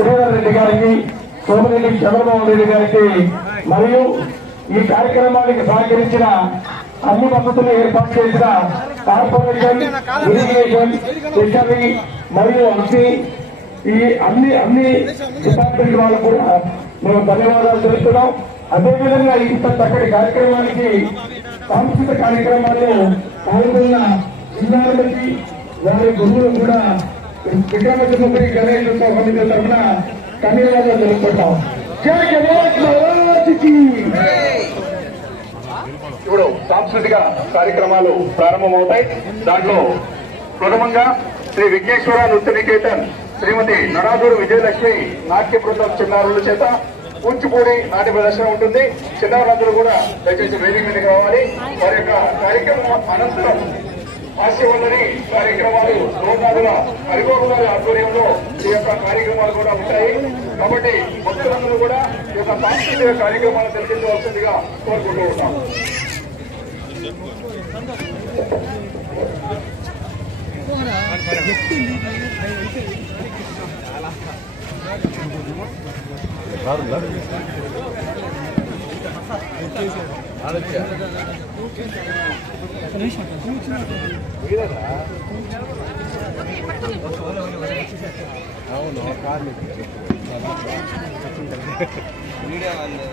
శ్రీధర్ రెడ్డి గారికి, సోమిరెడ్డి చంద్రబాబు రెడ్డి గారికి మరియు ఈ కార్యక్రమానికి సహకరించిన అన్ని పద్ధతులు ఏర్పాటు చేసిన కార్పొరేషన్, ఇరిగేషన్, ఫిషరీ మరియు ఈ అన్ని డిపార్ట్మెంట్ వాళ్ళకు కూడా మేము ధన్యవాదాలు తెలుపుతున్నాం. అదేవిధంగా ఇంత చక్కటి కార్యక్రమానికి సాంస్కృతిక కార్యక్రమాల్లో పాల్గొన్న చిన్నారులకి వారి గురువులు కూడా విక్రమసింహపురి గణేశోత్సవ సమితి తరఫున ధన్యవాదాలు తెలుపుకుంటాం. ఇప్పుడు సాంస్కృతిక కార్యక్రమాలు ప్రారంభమవుతాయి. దాంట్లో ప్రథమంగా శ్రీ విఘ్నేశ్వర నృత్య నికేతన్ శ్రీమతి నడాదూరు విజయలక్ష్మి నాట్య బృందం చిన్నారుల చేత కూచిపూడి నాట్య ప్రదర్శన ఉంటుంది. చిన్నారులందరూ కూడా దయచేసి వేదిక మీదకి రావాలి. వారి యొక్క కార్యక్రమం అనంతరం హాస్యవల్లని కార్యక్రమాలు రోజాదుల హరిగోపు గారి ఆధ్వర్యంలో ఈ యొక్క కార్యక్రమాలు కూడా ఉంటాయి. కాబట్టి భక్తులందరూ కూడా ఈ యొక్క సాంస్కృతిక కార్యక్రమాలను తెలిపించవలసిందిగా కోరుకుంటూ ఉంటాం. అవును కార్లు మీడియా వాళ్ళు